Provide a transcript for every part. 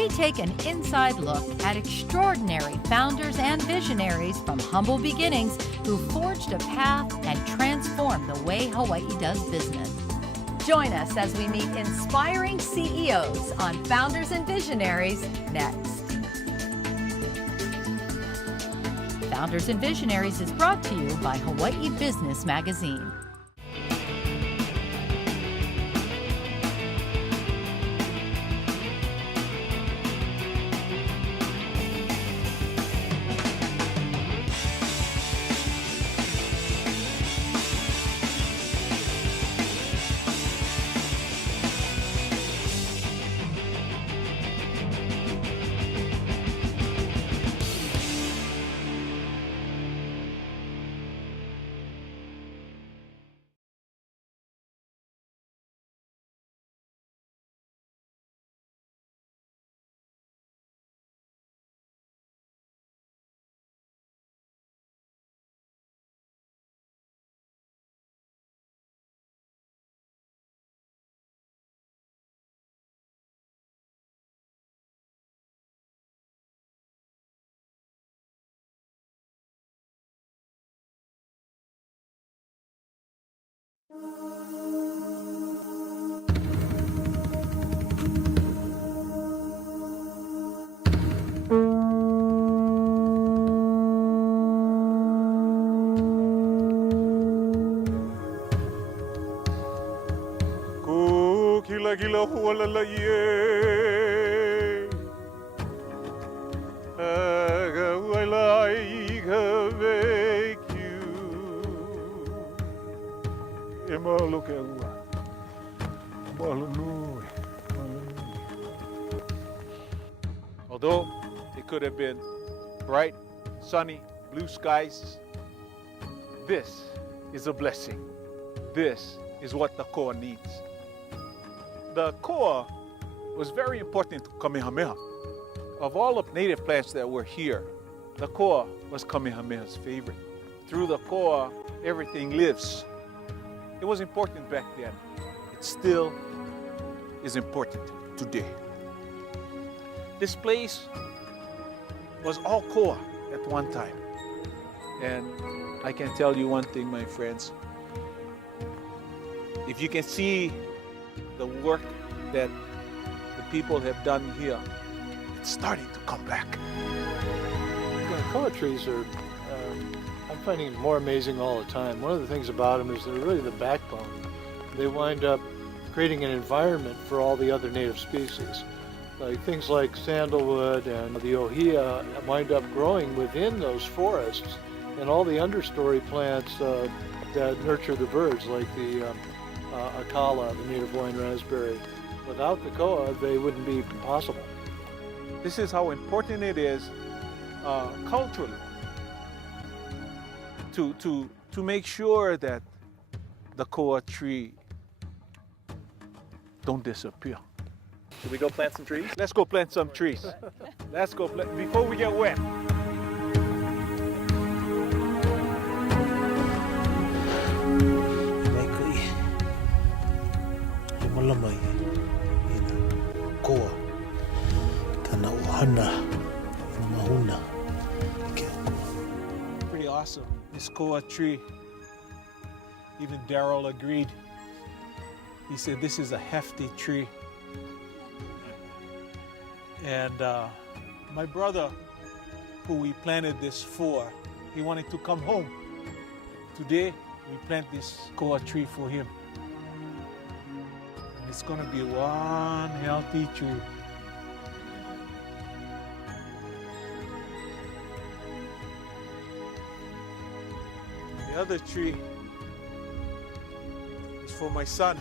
we take an inside look at extraordinary founders and visionaries from humble beginnings who forged a path and transformed the way Hawaii does business. Join us as we meet inspiring CEOs on Founders and Visionaries next. Founders and Visionaries is brought to you by Hawaii Business Magazine. Gila hualala ye aga wala iga veku e malo ke ua malo nui. Although it could have been bright, sunny, blue skies, this is a blessing. This is what the koa needs. The koa was very important to Kamehameha. Of all the native plants that were here, the koa was Kamehameha's favorite. Through the koa, everything lives. It was important back then. It still is important today. This place was all koa at one time. And I can tell you one thing, my friends. If you can see the work that the people have done here, it's starting to come back. Koa trees are, I'm finding more amazing all the time. One of the things about them is they're really the backbone. They wind up creating an environment for all the other native species. Like things like sandalwood and the ohia wind up growing within those forests, and all the understory plants that nurture the birds, like the akala, the native Hawaiian raspberry. Without the koa, they wouldn't be possible. This is how important it is culturally to make sure that the koa tree don't disappear. Should we go plant some trees? Let's go plant some trees. Let's go plant before we get wet. Pretty awesome. This koa tree, even Daryl agreed. He said this is a hefty tree. And my brother, who we planted this for, he wanted to come home. Today, we plant this koa tree for him. And it's gonna be one healthy tree. The other tree is for my son.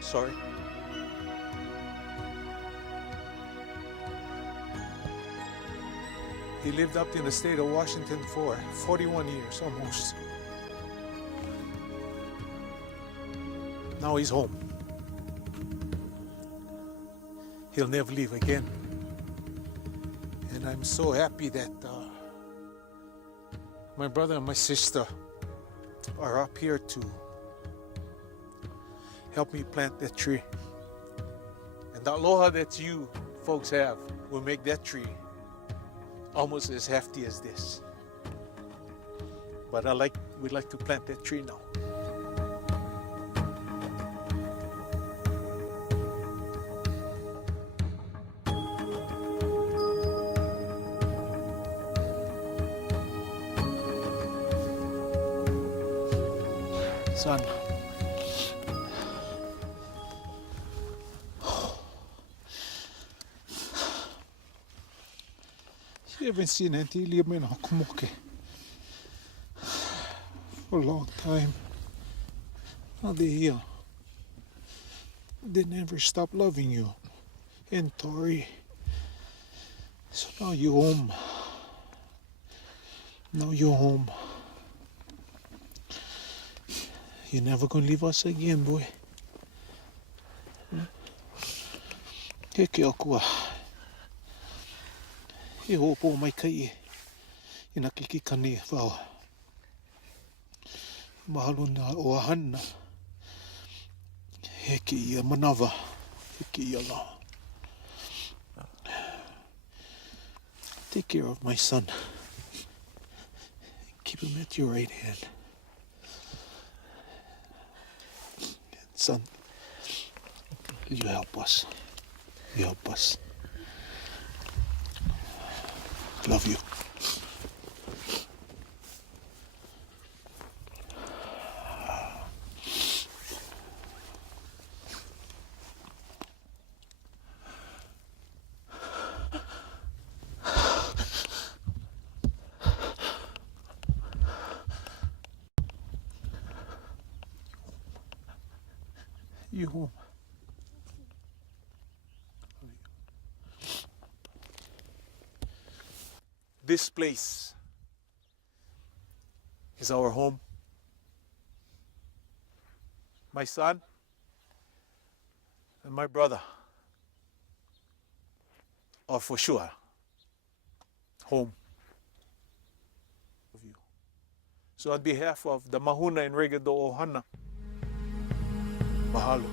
Sorry. He lived up in the state of Washington for 41 years almost. Now he's home. He'll never leave again. And I'm so happy that my brother and my sister are up here to help me plant that tree. And the aloha that you folks have will make that tree almost as hefty as this. But we'd like to plant that tree now. Son, you haven't seen Auntie Liam in Hakamoke for a long time. Now they're here. They never stop loving you. And Tori. So now you're home. Now you're home. You're never gonna leave us again, boy. Heke akua. E hopo mai kai e na kiki kane whao. Mahalo na o ahana. Heke ia manawa. Heke ia la. Take care of my son. Keep him at your right hand. Son, you help us. You help us. Love you. You home. This place is our home. My son and my brother are for sure home of you. So on behalf of the Mahuna and Regado Ohana, mahalo.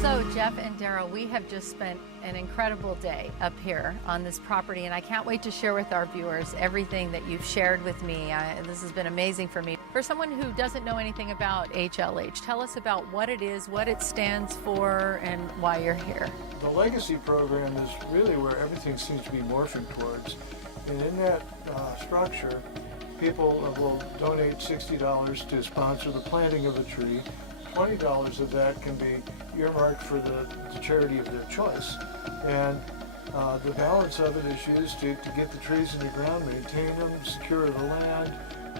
So, Jeff and Daryl, we have just spent an incredible day up here on this property, and I can't wait to share with our viewers everything that you've shared with me. This has been amazing for me. For someone who doesn't know anything about HLH, tell us about what it is, what it stands for, and why you're here. The Legacy program is really where everything seems to be morphing towards. And in that structure, people will donate $60 to sponsor the planting of a tree. $20 of that can be earmarked for the charity of their choice. And the balance of it is used to get the trees in the ground, maintain them, secure the land,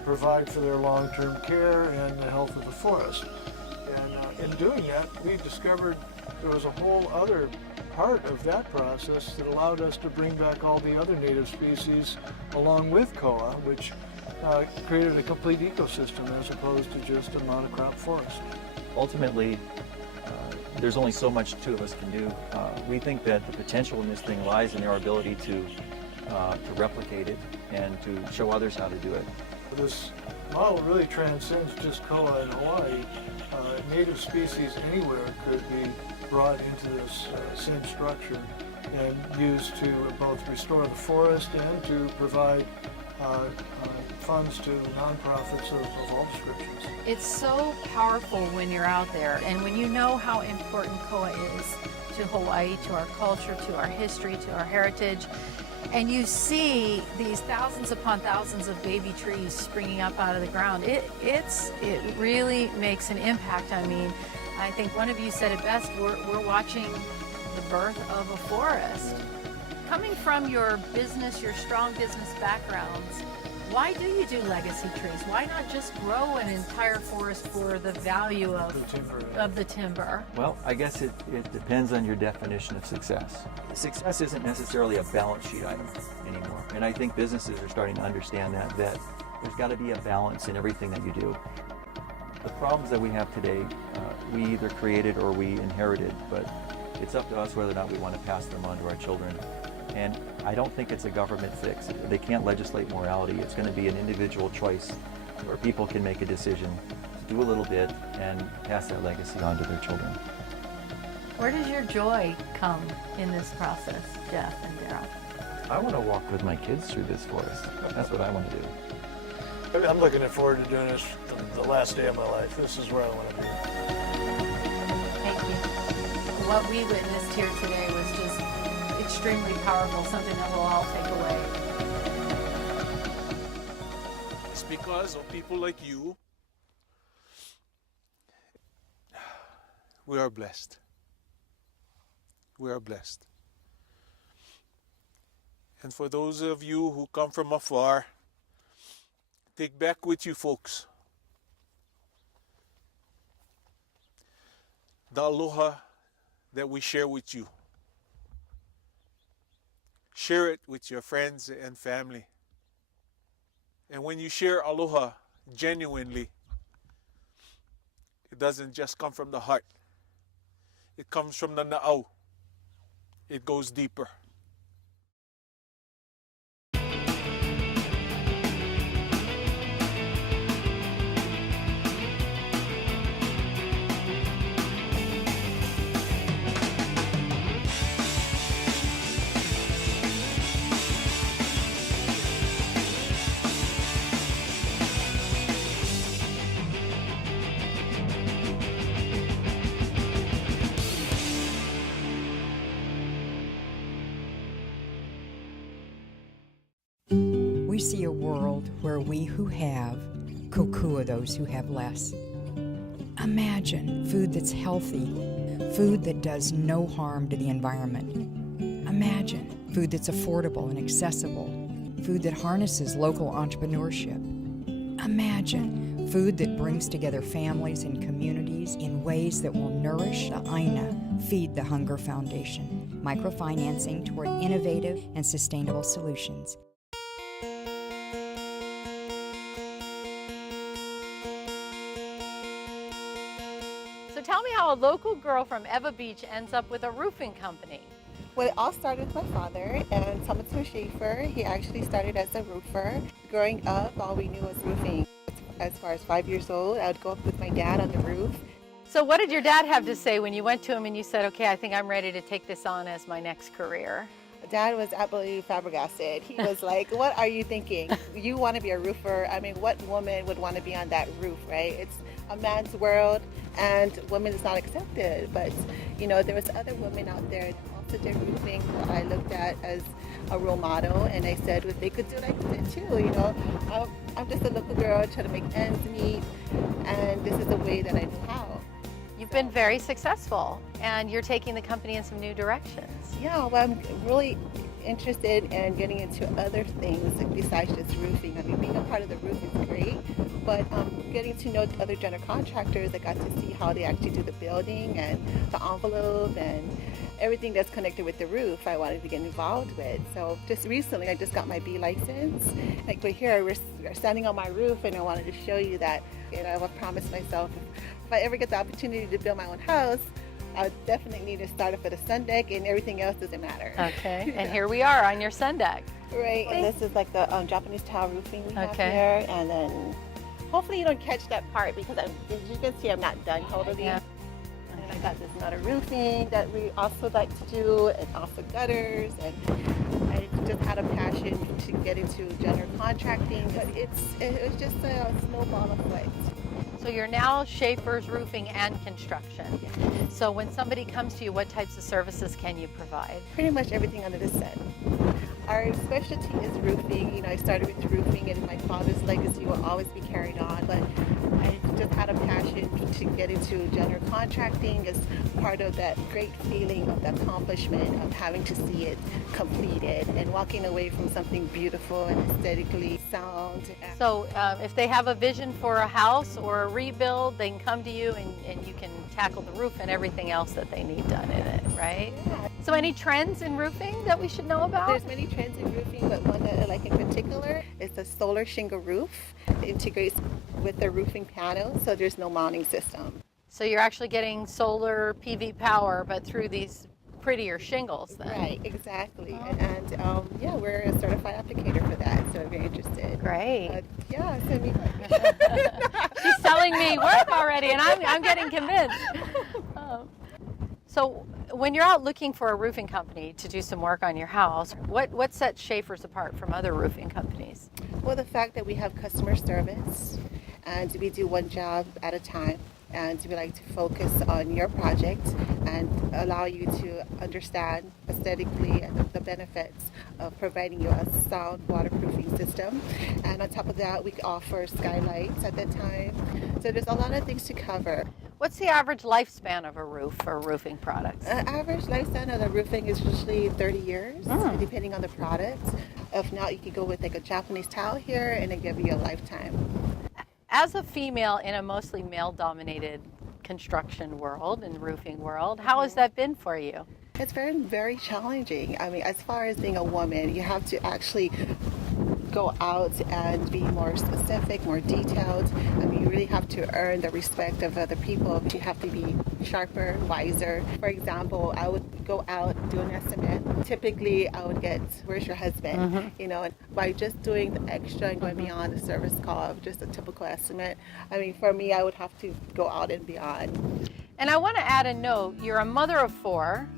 provide for their long-term care and the health of the forest. And in doing that, we discovered there was a whole other part of that process that allowed us to bring back all the other native species along with koa, which created a complete ecosystem as opposed to just a monocrop forest. Ultimately, there's only so much two of us can do. We think that the potential in this thing lies in our ability to replicate it and to show others how to do it. This model really transcends just koa in Hawaii. Native species anywhere could be brought into this same structure and used to both restore the forest and to provide funds to nonprofits of all descriptions. It's so powerful when you're out there and when you know how important koa is to Hawaii, to our culture, to our history, to our heritage, and you see these thousands upon thousands of baby trees springing up out of the ground. It really makes an impact. I mean, I think one of you said it best, we're watching the birth of a forest. Coming from your business, your strong business backgrounds, why do you do legacy trees? Why not just grow an entire forest for the value of the timber? Well, I guess it depends on your definition of success. Success isn't necessarily a balance sheet item anymore. And I think businesses are starting to understand that there's got to be a balance in everything that you do. The problems that we have today, we either created or we inherited, but it's up to us whether or not we want to pass them on to our children. And I don't think it's a government fix. They can't legislate morality. It's going to be an individual choice where people can make a decision to do a little bit and pass that legacy on to their children. Where does your joy come in this process, Jeff and Daryl? I want to walk with my kids through this forest. That's what I want to do. I'm looking forward to doing this the last day of my life. This is where I want to be. Thank you. What we witnessed here today was just extremely powerful, something that we'll all take away. It's because of people like you, we are blessed. We are blessed. And for those of you who come from afar, take back with you, folks, the aloha that we share with you. Share it with your friends and family. And when you share aloha genuinely, it doesn't just come from the heart. It comes from the na'au. It goes deeper. We see a world where we who have kokua those who have less. Imagine food that's healthy, food that does no harm to the environment. Imagine food that's affordable and accessible, food that harnesses local entrepreneurship. Imagine food that brings together families and communities in ways that will nourish the Aina, Feed the Hunger Foundation, microfinancing toward innovative and sustainable solutions. So tell me how a local girl from Eva Beach ends up with a roofing company. Well, it all started with my father, and Thomas Schaefer. He actually started as a roofer. Growing up, all we knew was roofing. As far as 5 years old, I would go up with my dad on the roof. So what did your dad have to say when you went to him and you said, okay, I think I'm ready to take this on as my next career? Dad was absolutely flabbergasted. He was like, what are you thinking? You want to be a roofer? I mean, what woman would want to be on that roof, right? It's a man's world, and women is not accepted. But, you know, there was other women out there that also did roofing who I looked at as a role model, and I said, if they could do it, I could do it too, you know. I'm just a local girl trying to make ends meet, and this is the way that I know how. You've been very successful, and you're taking the company in some new directions. Yeah, well, I'm really interested in getting into other things besides just roofing. I mean, being a part of the roof is great, but getting to know other general contractors, I got to see how they actually do the building and the envelope and everything that's connected with the roof. I wanted to get involved with. So just recently, I just got my B license. Like right here, we're standing on my roof, and I wanted to show you that, you know, I've promised myself if I ever get the opportunity to build my own house, I would definitely need to start off with a sun deck, and everything else doesn't matter. Okay, and here we are on your sun deck. Right, and this is like the Japanese tile roofing we have Okay. here, and then hopefully you don't catch that part because as you can see, I'm not done totally. Yeah. And then I got this metal roofing that we also like to do, and also gutters, and I just had a passion to get into general contracting, but it was just a snowball effect. So you're now Schaefer's Roofing and Construction. So when somebody comes to you, what types of services can you provide? Pretty much everything under the sun. Our specialty is roofing. You know, I started with roofing, and my father's legacy will always be carried on, but I just had a passion to get into general contracting as part of that great feeling of the accomplishment of having to see it completed and walking away from something beautiful and aesthetically sound. So if they have a vision for a house or a rebuild, they can come to you and you can tackle the roof and everything else that they need done in it, right? Yeah. So any trends in roofing that we should know about? There's many trends in roofing, but one that I like in particular is the solar shingle roof. It integrates with the roofing panel, so there's no mounting system. So you're actually getting solar PV power, but through these prettier shingles then. Right, exactly. And yeah, we're a certified applicator for that, so if you're interested. Great. Yeah, send me. She's telling me work already, and I'm getting convinced. So when you're out looking for a roofing company to do some work on your house, what sets Schaefer's apart from other roofing companies? Well, the fact that we have customer service and we do one job at a time, and we like to focus on your project and allow you to understand aesthetically the benefits of providing you a sound waterproofing system. And on top of that, we offer skylights at that time. So there's a lot of things to cover. What's the average lifespan of a roof for roofing products? Average lifespan of the roofing is usually 30 years, depending on the product. If not, you could go with like a Japanese tile here and it give you a lifetime. As a female in a mostly male-dominated construction world and roofing world, how has that been for you? It's very, very challenging. I mean, as far as being a woman, you have to actually go out and be more specific, more detailed. I mean, you really have to earn the respect of other people. You have to be sharper, wiser. For example, I would go out, do an estimate. Typically, I would get, where's your husband? You know, and by just doing the extra and going beyond the service call of just a typical estimate, I mean, for me, I would have to go out and beyond. And I want to add a note. You're a mother of 4.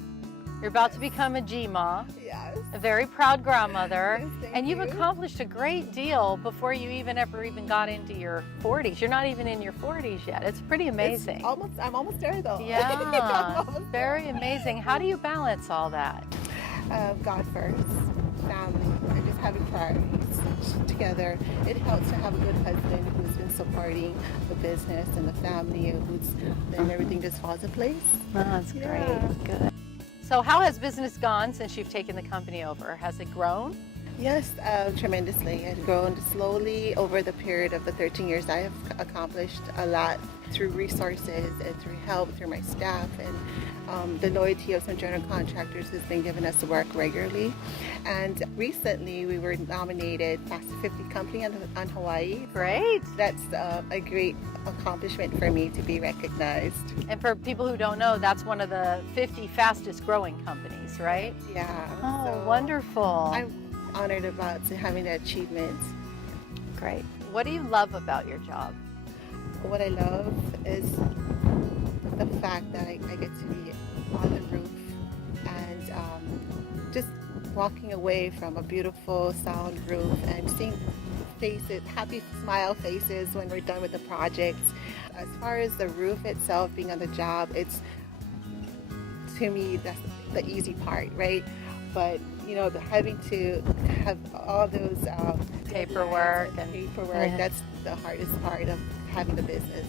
You're about to become a GMA, Yes. a very proud grandmother, Yes, thank and you've you. accomplished a great deal before you ever got into your 40s. You're not even in your 40s yet. It's pretty amazing. I'm almost there though. Yeah, I'm almost very amazing. How do you balance all that? God first, family, and just having priorities together. It helps to have a good husband who's been supporting the business and the family, and everything just falls in place. Oh, that's great. Yeah. Good. So how has business gone since you've taken the company over? Has it grown? Yes, tremendously. It's grown slowly over the period of the 13 years. I have accomplished a lot through resources and through help, through my staff, and the loyalty of some general contractors has been giving us work regularly. And recently we were nominated Fast 50 Company on Hawaii. Great. That's a great accomplishment for me to be recognized. And for people who don't know, that's one of the 50 fastest growing companies, right? Yeah. Oh, so wonderful. I'm honored about having that achievement. Great. What do you love about your job? What I love is the fact that I get to be on the roof and just walking away from a beautiful sound roof and seeing faces, happy smile faces when we're done with the project. As far as the roof itself being on the job, it's, to me, that's the easy part, right? But you know, having to have all those Paperwork deadlines and and- paperwork, yeah. that's the hardest part of having the business.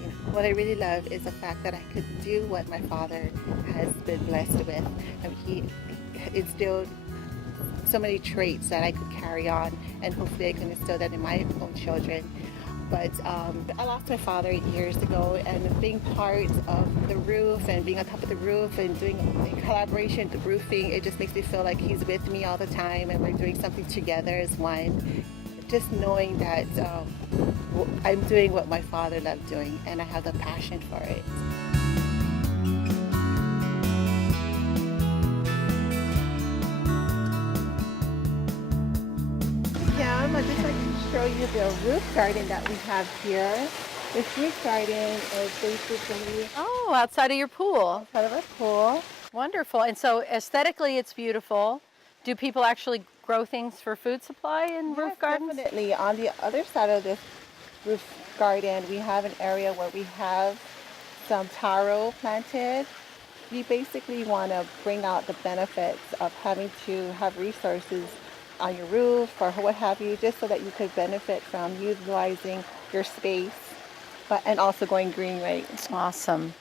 You know, what I really love is the fact that I could do what my father has been blessed with. I mean, he instilled so many traits that I could carry on, and hopefully I can instill that in my own children. But I lost my father 8 years ago, and being part of the roof and being on top of the roof and doing a collaboration, the roofing, it just makes me feel like he's with me all the time and we're doing something together as one. Just knowing that I'm doing what my father loved doing and I have the passion for it. Yeah, I'd just like to show you the roof garden that we have here. This roof garden is basically Oh, outside of your pool. part of a pool. Wonderful. And so aesthetically, it's beautiful. Do people actually grow things for food supply in roof Yes, gardens? definitely. On the other side of this roof garden, we have an area where we have some taro planted. We basically want to bring out the benefits of having to have resources on your roof or what have you, just so that you could benefit from utilizing your space, but and also going green, right? Awesome.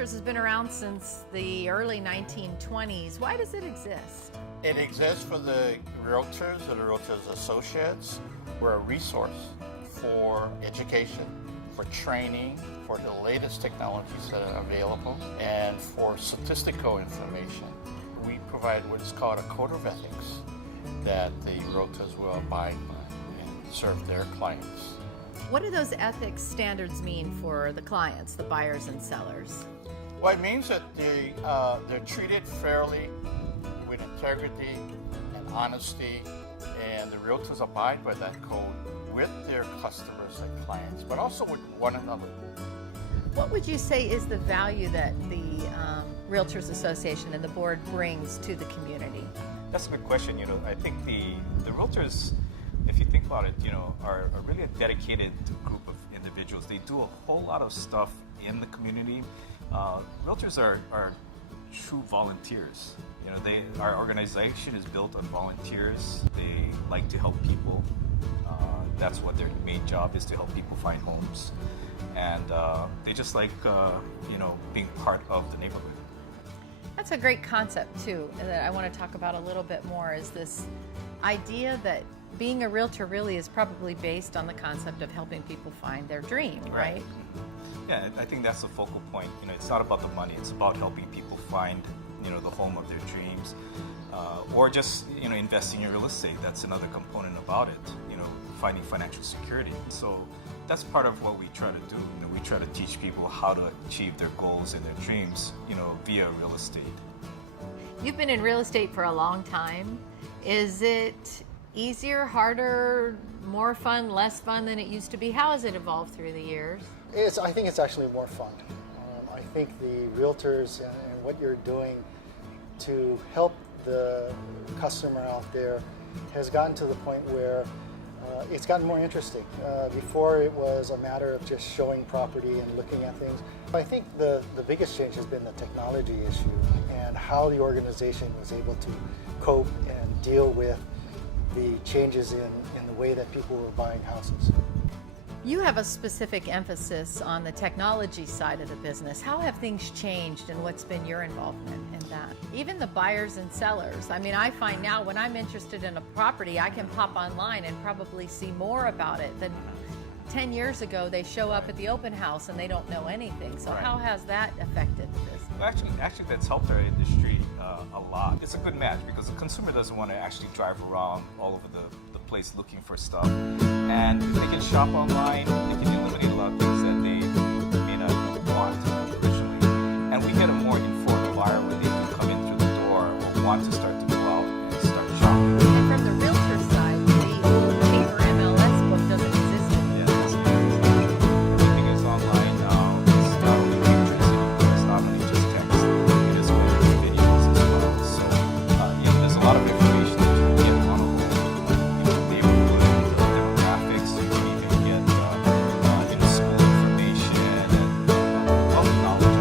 Realtors has been around since the early 1920s. Why does it exist? It exists for the realtors or the realtors associates. We're a resource for education, for training, for the latest technologies that are available, and for statistical information. We provide what's called a code of ethics that the realtors will abide by and serve their clients. What do those ethics standards mean for the clients, the buyers and sellers? Well, it means that they're treated fairly, with integrity and honesty, and the realtors abide by that code with their customers and clients, but also with one another. What would you say is the value that the Realtors Association and the board brings to the community? That's a good question. I think the realtors, if you think about it, are really a dedicated group of individuals. They do a whole lot of stuff in the community. Realtors are true volunteers. Our organization is built on volunteers. They like to help people. That's what their main job is, to help people find homes. And they just like, being part of the neighborhood. That's a great concept, too, that I want to talk about a little bit more, is this idea that being a realtor really is probably based on the concept of helping people find their dream, right? Yeah, I think that's the focal point. It's not about the money. It's about helping people find, the home of their dreams, or just, investing in real estate. That's another component about it, finding financial security. So that's part of what we try to do. We try to teach people how to achieve their goals and their dreams, via real estate. You've been in real estate for a long time. Is it easier, harder, more fun, less fun than it used to be? How has it evolved through the years? I think it's actually more fun. I think the realtors and what you're doing to help the customer out there has gotten to the point where it's gotten more interesting. Before it was a matter of just showing property and looking at things. I think the biggest change has been the technology issue and how the organization was able to cope and deal with the changes in the way that people were buying houses. You have a specific emphasis on the technology side of the business. How have things changed and what's been your involvement in that? Even the buyers and sellers. I find now when I'm interested in a property, I can pop online and probably see more about it than 10 years ago. They show up at the open house and they don't know anything. So Right. How has that affected the business? Well, actually, that's helped our industry a lot. It's a good match because the consumer doesn't want to actually drive around all over the place looking for stuff. And if they can shop online, they can eliminate a lot of things that they may not want originally. And we get a more informed buyer where they can come in through the door or want to start to go out and start shopping. And from the realtor side, the old paper MLS book doesn't exist anymore. Everything is online now. It's not only pictures anymore. It's not only just text. It is videos as well. So, there's a lot of information that you can get on a whole. Neighborhood, demographics, you can even get school information and all the knowledge.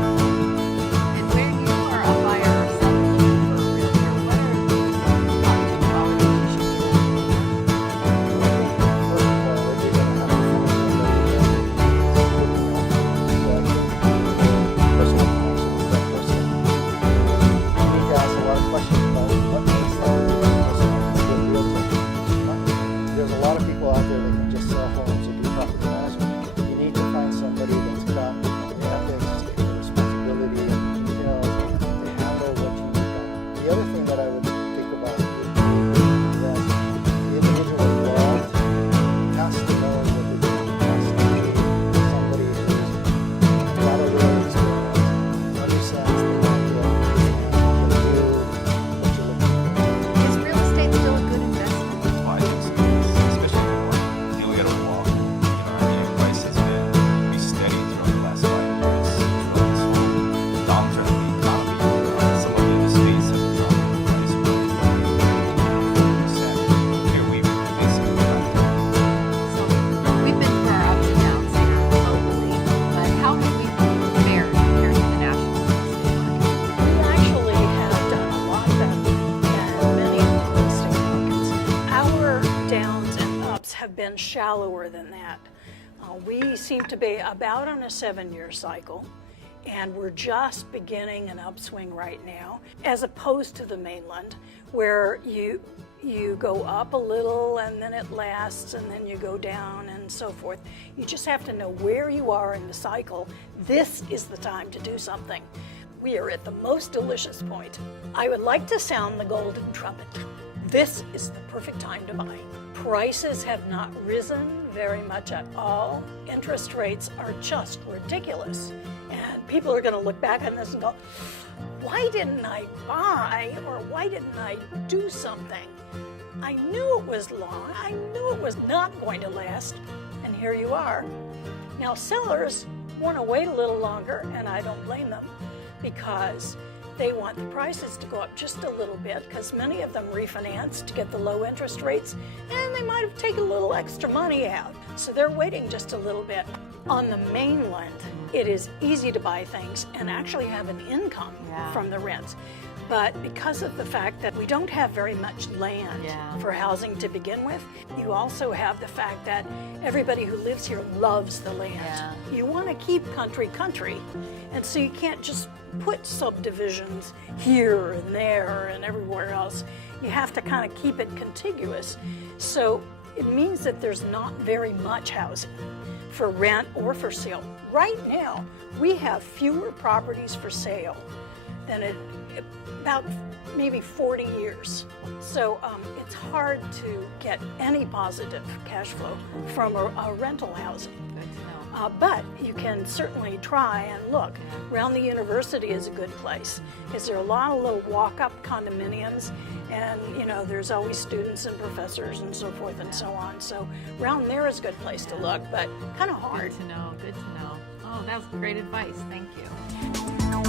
And when you are a buyer or seller looking for a realtor, what are the top technologies you should be looking for? First of all, you're going to have to find personal connection with that person. You need to ask a lot of questions about what makes that person a good realtor. There's a lot of people out there that can just sell homes or do property management. You need to find somebody that's got the ethics, the responsibility, and to handle what you need done. The other thing that I would think about would be that the individual involved has to know what they're doing. Has to be somebody who's got a real experience, understands the market, and can do what you're looking for. Is real estate still a good investment? Well, I think so, especially when you look at a walk. Price has been pretty steady throughout the last 5 years. Throughout this whole downturn in the economy, some of the states have dropped in price by 40%. Here we've been basically flat. So we've been through our ups and downs here locally, but how have we fared compared to the national real estate market? We actually have done a lot better than many of the real estate markets. Our downs and ups have been shallower than that. We seem to be about on a 7-year cycle, And we're just beginning an upswing right now, as opposed to the mainland, where you go up a little and then it lasts and then you go down and so forth. You just have to know where you are in the cycle. This is the time to do something. We are at the most delicious point. I would like to sound the golden trumpet. This is the perfect time to buy. Prices have not risen very much at all. Interest rates are just ridiculous. And people are going to look back on this and go, why didn't I buy, or why didn't I do something? I knew it was long. I knew it was not going to last. And here you are. Now sellers want to wait a little longer, and I don't blame them, because they want the prices to go up just a little bit, because many of them refinance to get the low interest rates, and they might have taken a little extra money out. So they're waiting just a little bit. On the mainland, it is easy to buy things and actually have an income from the rents. But because of the fact that we don't have very much land for housing to begin with, you also have the fact that everybody who lives here loves the land. You want to keep country, and so you can't just put subdivisions here and there and everywhere else. You have to kind of keep it contiguous. So it means that there's not very much housing for rent or for sale. Right now, we have fewer properties for sale than about maybe 40 years. So it's hard to get any positive cash flow from a rental housing. But you can certainly try and look. Around the university is a good place, because there are a lot of little walk-up condominiums, and there's always students and professors and so forth and so on. So around there is a good place to look, but kind of hard. Good to know. Oh, that's great advice. Thank you.